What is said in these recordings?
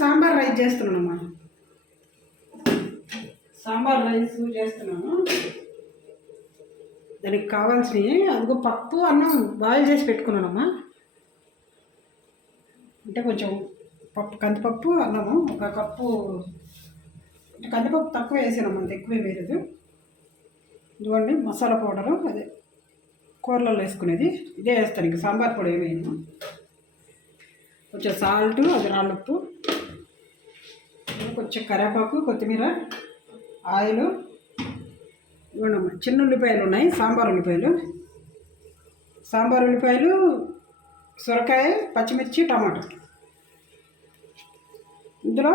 Sambar rice చేస్తున్నానమ్మా. Sambar rice చేస్తున్నాను. దానికి కావాల్సినవి అదిగో పప్పు అన్నం బాయిల్ చేసి పెట్టుకున్నానమ్మా. అంటే కొంచెం పప్పు కందిపప్పు అన్నము 1 కప్పు. కందిపప్పు తక్కువ వేసానమ్మా, అంత ఎక్కువ వేయలేదు. ఇదిగోండి మసాలా పౌడరు, అదే కూరలలో వేసుకునేది ఇదే వేస్తాను, ఇంకా సాంబార్ పొడి ఏమేను. కొంచెం సాల్ట్, అది రాళ్ళుప్పు, కొంచెం కరివేపాకు, కొత్తిమీర, ఆయిల్. ఇవ్వండమ్మా చిన్న ఉల్లిపాయలు ఉన్నాయి, సాంబార్ ఉల్లిపాయలు, సొరకాయ, పచ్చిమిర్చి, టమాటో. ఇందులో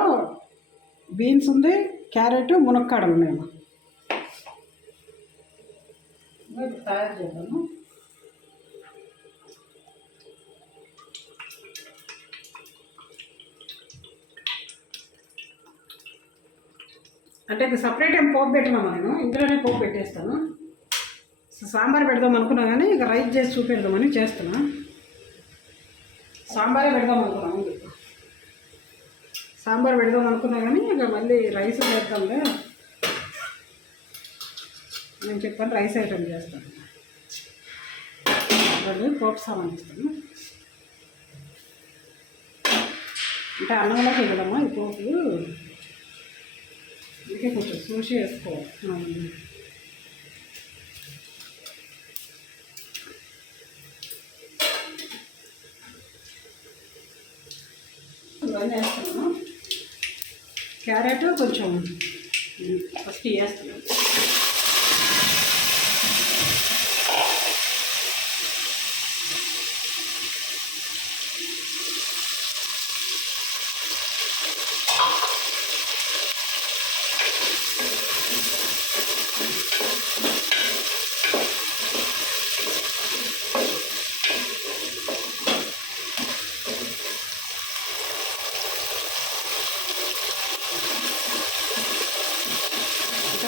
బీన్స్ ఉంది, క్యారెట్, మునక్కాడలు ఉన్నాయమ్మా. తయారు చేద్దాము. అంటే సపరేట్ ఏం పోపు పెట్టినామా, నేను ఇందులోనే పోపు పెట్టేస్తాను. సాంబార్ పెడదాం అనుకున్నా కానీ ఇక రైస్ చేసి చూపెడదామని చేస్తున్నా. సాంబారే పెడదాం అనుకున్నాను, సాంబార్ పెడదాం అనుకున్నా కానీ ఇక మళ్ళీ రైస్ చేద్దాంలే నేను చెప్పాను, రైస్ ఐటమ్ చేస్తాను. వాళ్ళు పోపు సామాన్ ఇస్తాను. అంటే అన్నంలోకి ఇవ్వడమ్మా ఈ పోపు, అందుకే కొంచెం చూసి వేసుకోవాలి. ఇవన్నీ వేస్తాను. క్యారెట్ కొంచెం ఫస్ట్ వేస్తున్నాను.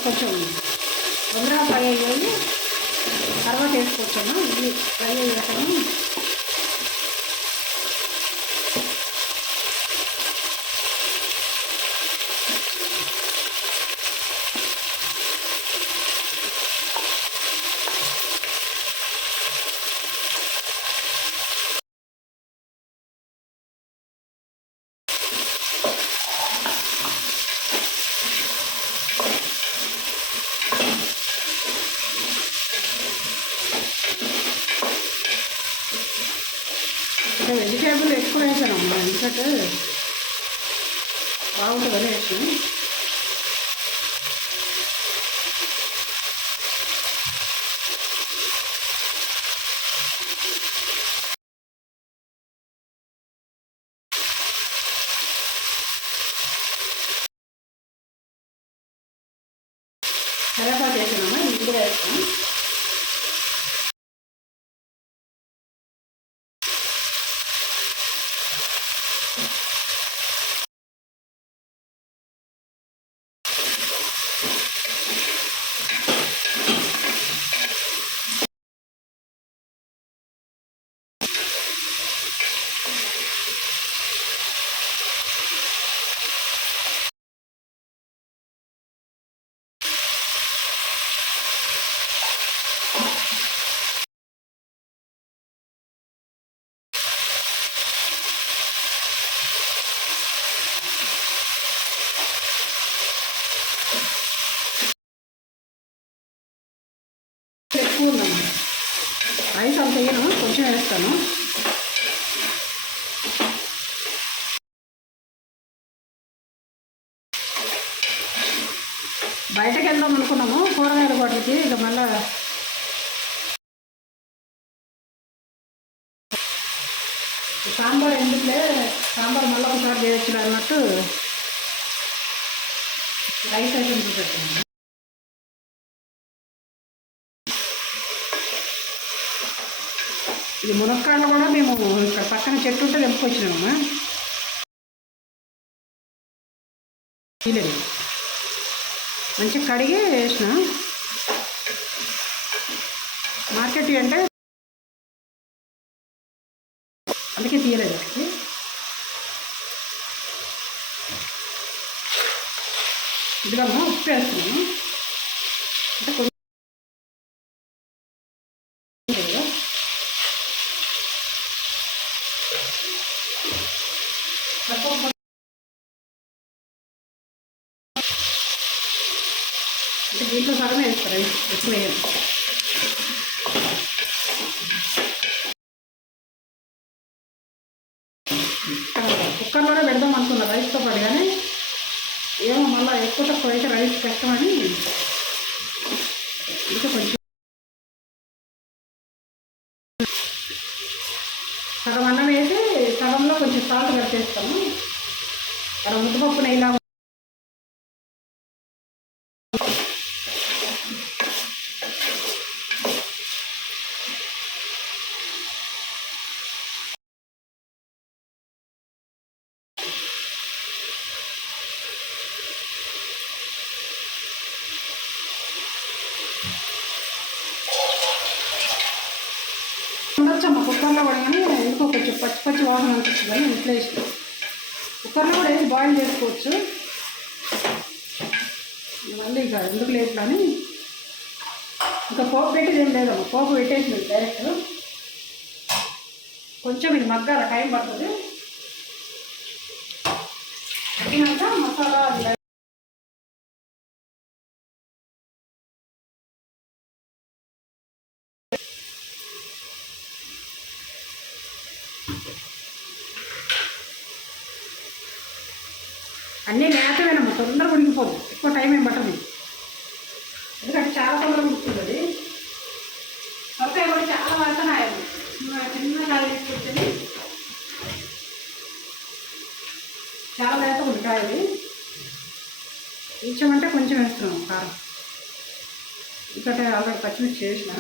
కొంచెం తొందరగా ఫ్రై అయ్యి తర్వాత వేసుకోవచ్చాను. ఇది ఫ్రై అయ్యాకను వెజిటేబుల్ ఎక్కువ వేసానమ్మా, ఎందుకంటే బాగుంటుందని వేసాను. కరివేపాకు వేసానమ్మా, ఇది కూడా వేస్తాను. ఎక్కువ ఉందమ్మా, రైస్ అంత వేయను, కొంచెం వేస్తాను. బయటకు వెళ్దాం అనుకున్నాము కూరగాయల వాటికి, ఇక మళ్ళా సాంబార్ ఎందుకులే, సాంబార్ మళ్ళీ ఒకసారి చేయొచ్చు అన్నట్టు రైస్ ఐటమ్ చూపెట్టాను. ఇది మునక్కాడలు కూడా మేము ఇక్కడ పక్కన చెట్టు ఉంటే తెంపుకొచ్చినామమ్మా. తీలేదు, మంచిగా కడిగి వేసిన. మార్కెట్ అంటే అందుకే తీయలేదు. ఇదిగా ఉప్పు వేస్తున్నాను. అంటే కొంచెం అంటే దీంట్లో సగమే వేస్తారు, ఎక్కువ వేయాలి. కుక్కర్లోనే పెడదాం అనుకున్నా రైస్తో పాటు, కానీ ఏమో మళ్ళీ ఎక్కువ తక్కువ అయితే రైస్ కష్టమని ఇంకా కొంచెం సగం అన్నం వేసి సగంలో కొంచెం సాల్ట్ కలిపేస్తాను. అక్కడ ముద్దపప్పు నెయ్యిలా ఉండొచ్చమ్మా కుక్కర్లో కూడా, కానీ ఎందుకో కొంచెం పచ్చి పచ్చి వాసన అనిపిస్తుంది అని ఇంట్లో ఇష్టం. కుక్కర్లో కూడా వేసి బాయిల్ చేసుకోవచ్చు, మళ్ళీ ఇంకా ఎందుకు లేదు అని ఇంకా పోపు పెట్టేది ఏం లేదమ్మా. పోపు పెట్టేసింది డైరెక్ట్. కొంచెం ఇది మగ్గాల టైం పడుతుంది. మగ్గినాక మసాలా అన్నీ లేతవేనమ్మా, తొందరగా ఉడికిపోదు, ఎక్కువ టైం ఏం పట్టదు. ఎందుకంటే చాలా తొందరగా ఉడుకుతుంది అది. సొరకాయ కూడా చాలా వాడుతున్నాయి. చిన్న కాయ తీసుకొచ్చి చాలా లేత ఉడికాయది. కొంచెం అంటే కొంచెం వేస్తున్నాం కారం, ఎందుకంటే ఆల్రెడీ పచ్చిమిర్చి చేసిన.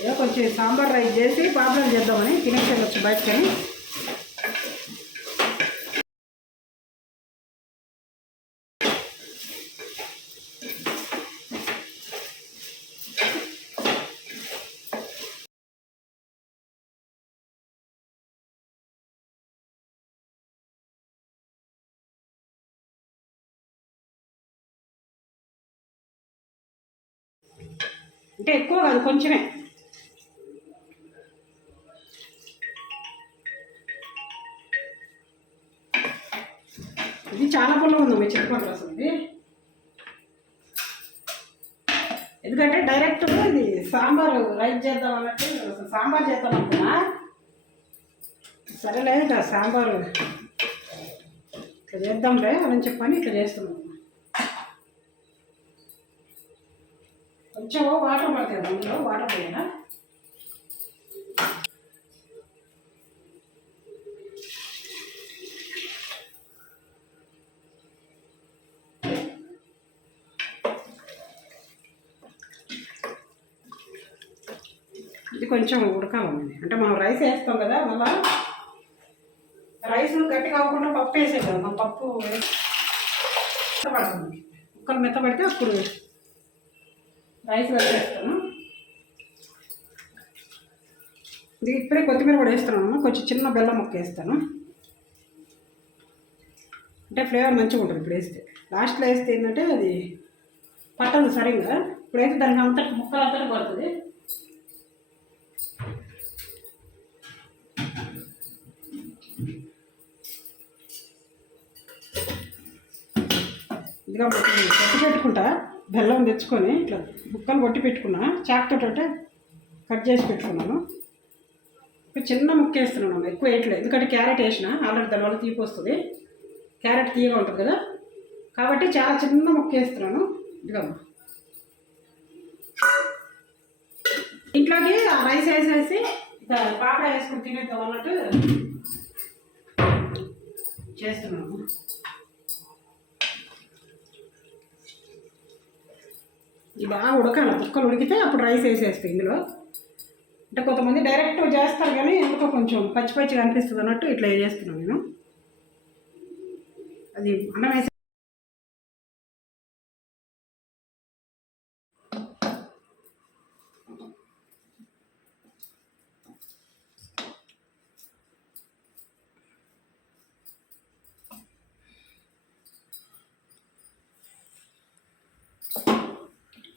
ఏదో కొంచెం సాంబార్ రైస్ చేసి పాపడాలు చేద్దామని తినేసి వెళ్ళొచ్చు బయటకని. అంటే ఎక్కువ కాదు, కొంచెమే. ఇది చాలా పుల్లగా ఉంది మీ చింతపండు రసం ఇది. ఎందుకంటే డైరెక్ట్ ఇది సాంబారు రైస్ చేద్దాం అన్నట్టు, సాంబార్ చేద్దాం అనుకున్నా. సరేలే ఇక సాంబారు ఇట్లా చేద్దాంలే అని చెప్పని ఇట్లా చేస్తున్నాం. కొంచెం వాటర్ పడతాయి, అందులో వాటర్ పోయినా. ఇది కొంచెం ఉడకాలండి, అంటే మనం రైస్ వేస్తాం కదా, మళ్ళా రైస్ గట్టి కాకుండా పప్పు వేసే కదా, మనం పప్పు మెత్తపడుతుంది. ముక్కలు మెత్తపడితే అప్పుడు రైస్ వేసేస్తాను. ఇది ఇప్పుడే కొత్తిమీర కూడా వేస్తున్నాను, కొంచెం చిన్న బెల్లం ముక్క వేస్తాను, అంటే ఫ్లేవర్ మంచిగా ఉంటుంది. ఇప్పుడు వేస్తే లాస్ట్లో వేస్తే ఏంటంటే అది పట్టదు సరిగ్గా. ఇప్పుడైతే దానికి అంతటి ముక్కలు అంతటి పడుతుంది. ఇదిగా కొట్టి పెట్టుకుంటా, బెల్లం తెచ్చుకొని ఇట్లా ముక్కలు కొట్టి పెట్టుకున్నా, చాక్తో కట్ చేసి పెట్టుకున్నాను. చిన్న ముక్క వేస్తున్నాను, ఎక్కువ వేయట్లేదు. ఎందుకంటే క్యారెట్ వేసిన ఆల్రెడీ, దానివల్ల తీపి వస్తుంది. క్యారెట్ తీయగా ఉంటుంది కదా, కాబట్టి చాలా చిన్న ముక్క వేస్తున్నాను. ఇదిగా ఇంట్లోకి ఆ రైస్ వేసేసి పాపడ వేసుకుని తినేద్దాం అన్నట్టు చేస్తున్నాను. ఇది బాగా ఉడకాలి, ముక్కలు ఉడికితే అప్పుడు రైస్ వేసేస్తాయి ఇందులో. అంటే కొంతమంది డైరెక్ట్ చేస్తారు, కానీ ఎందుకో కొంచెం పచ్చి పచ్చిగా అనిపిస్తుంది అన్నట్టు ఇట్లా చేస్తున్నాను నేను. అది అన్నం వేసి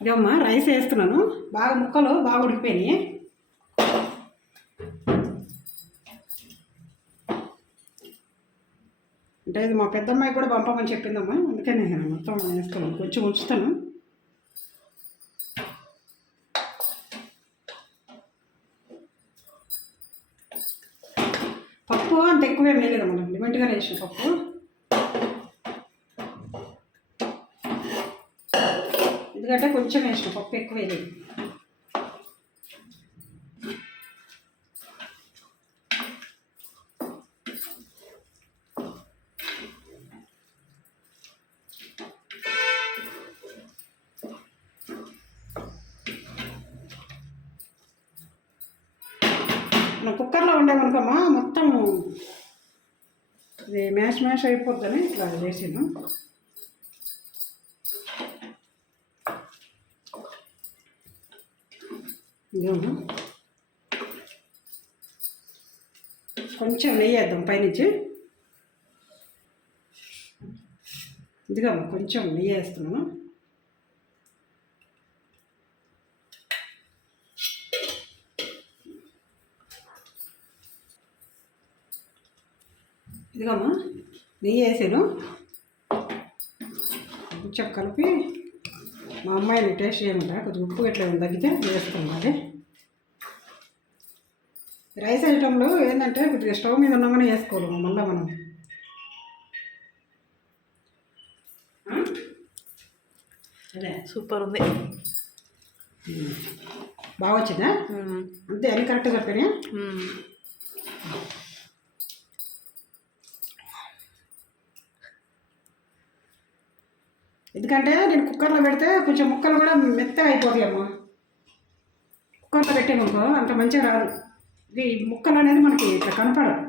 ఇదమ్మా రైస్ వేస్తున్నాను. బాగా ముక్కలు బాగా ఉడికిపోయినాయి. అంటే ఇది మా పెద్దమ్మాయి కూడా పంపమని చెప్పిందమ్మా, అందుకే నేను మొత్తం వేస్తాను. కొంచెం ఉంచుతాను. పప్పు అంత ఎక్కువే వేయలేదమ్మా, లిమిట్గానే వేసిన పప్పు. ఎందుకంటే కొంచెం వేసిన పప్పు, ఎక్కువ వేయలేదు. మనం కుక్కర్లో ఉండేమనుకోమా మొత్తం ఇది మ్యాష్ అయిపోద్దని ఇట్లా చేసాను. ఇదేమో కొంచెం నెయ్యి వేద్దాం పైనుంచి. ఇదిగా కొంచెం నెయ్యి వేస్తున్నాను. ఇదిగమ్మా నెయ్యి వేసాను. కొంచెం కలిపి మా అమ్మాయిని టేస్ట్ చేయమంటా, కొంచెం ఉప్పు ఎట్లా తగ్గితే వేస్తున్నాం. అదే రైస్ ఐటెంలో ఏంటంటే కొద్దిగా స్టవ్ మీద ఉన్నామని వేసుకోవాలి మళ్ళీ మనం. అదే సూపర్ ఉంది, బాగా వచ్చిందా? అంతే, అన్ని కరెక్ట్గా చెప్పాను. ఎందుకంటే నేను కుక్కర్లో పెడితే కొంచెం ముక్కలు కూడా మెత్తగా అయిపోతాయి అమ్మా. కుక్కర్లో పెట్టామనుకో అంత మంచిగా రాదు. ఇది ముక్కలు అనేది మనకి ఇట్లా కనపడదు.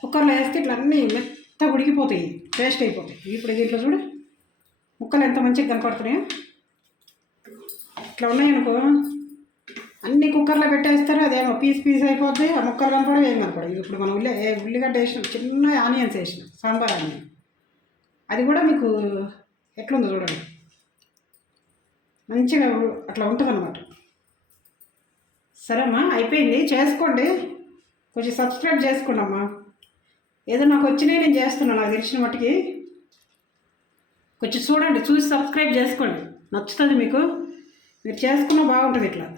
కుక్కర్లో వేస్తే ఇట్లా అన్నీ మెత్తగా ఉడికిపోతాయి, టేస్ట్ అయిపోతాయి. ఇప్పుడు దీంట్లో చూడు ముక్కలు ఎంత మంచిగా కనపడుతున్నాయో. ఇట్లా ఉన్నాయనుకో అన్ని కుక్కర్లో పెట్టేస్తారు, అదేమో పీస్ అయిపోద్ది. ఆ ముక్కలు కనపడవు, ఏం కనపడవు. ఇప్పుడు మనం ఉల్లిగడ్డ వేసినాం, చిన్న ఆనియన్స్ వేసినాం, సాంబార్ ఆనియన్. అది కూడా మీకు ఎట్లుందో చూడండి, మంచిగా అట్లా ఉంటుంది అన్నమాట. సరేమ్మా, అయిపోయింది. చేసుకోండి, కొంచెం సబ్స్క్రైబ్ చేసుకోండి అమ్మా. ఏదో నాకు వచ్చినాయి నేను చేస్తున్నాను, నాకు తెలిసిన మట్టుకి. కొంచెం చూడండి, చూసి సబ్స్క్రైబ్ చేసుకోండి. నచ్చుతుంది మీకు, మీరు చేసుకున్నా బాగుంటుంది ఇట్లా.